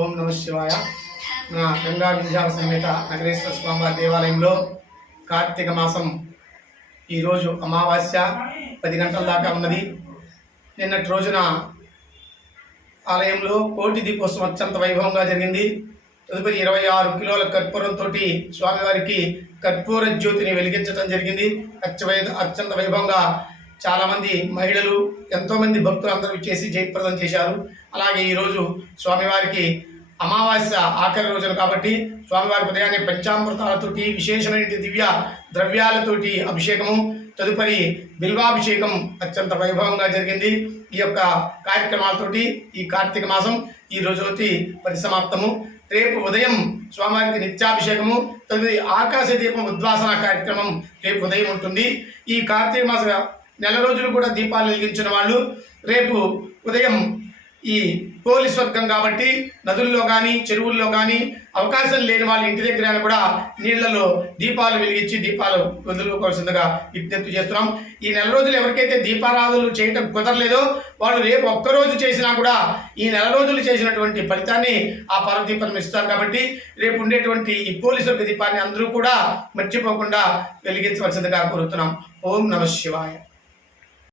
ఓం నమ శివాయ. నా గంగా వింధ్యాల సమేత నగరేశ్వర స్వామివారి దేవాలయంలో కార్తీక మాసం ఈరోజు అమావాస్య 10 గంటల దాకా ఉన్నది. నిన్నటి రోజున ఆలయంలో కోటి దీపోత్సవం అత్యంత వైభవంగా జరిగింది. తదుపరి 26 కిలోల కర్పూరంతో స్వామివారికి కర్పూర జ్యోతిని వెలిగించడం జరిగింది. అత్యంత వైభవంగా చాలామంది మహిళలు ఎంతోమంది భక్తులు అందరూ చేసి జయప్రదం చేశారు. అలాగే ఈరోజు స్వామివారికి అమావాస్య ఆఖరి రోజున కాబట్టి స్వామివారి ఉదయాన్నే పంచామృతాలతోటి విశేషమైన దివ్య ద్రవ్యాలతోటి అభిషేకము, తదుపరి బిల్వాభిషేకం అత్యంత వైభవంగా జరిగింది. ఈ యొక్క కార్యక్రమాలతోటి ఈ కార్తీక మాసం ఈ రోజుతోటి పరిసమాప్తము. రేపు ఉదయం స్వామివారికి నిత్యాభిషేకము, తదుపరి ఆకాశ దీపం ఉద్వాసన కార్యక్రమం రేపు ఉదయం ఉంటుంది. ఈ కార్తీక మాస నెల రోజులు కూడా దీపాలు వెలిగించిన వాళ్ళు రేపు ఉదయం ఈ పోలి స్వర్గం కాబట్టి నదుల్లో కానీ చెరువుల్లో కానీ అవకాశం లేని వాళ్ళ ఇంటి దగ్గర కూడా నీళ్లలో దీపాలు వెలిగించి దీపాలు వదులుకోవాల్సిందిగా విజ్ఞప్తి చేస్తున్నాం. ఈ నెల రోజులు ఎవరికైతే దీపారాధనలు చేయటం కుదరలేదో వాళ్ళు రేపు ఒక్కరోజు చేసినా కూడా ఈ నెల రోజులు చేసినటువంటి ఫలితాన్ని ఆ పరదీపం ఇస్తారు. కాబట్టి రేపు ఉండేటువంటి ఈ పోలి స్వర్గ దీపాన్ని అందరూ కూడా మర్చిపోకుండా వెలిగించవలసిందిగా కోరుతున్నాం. ఓం నమ శివాయ.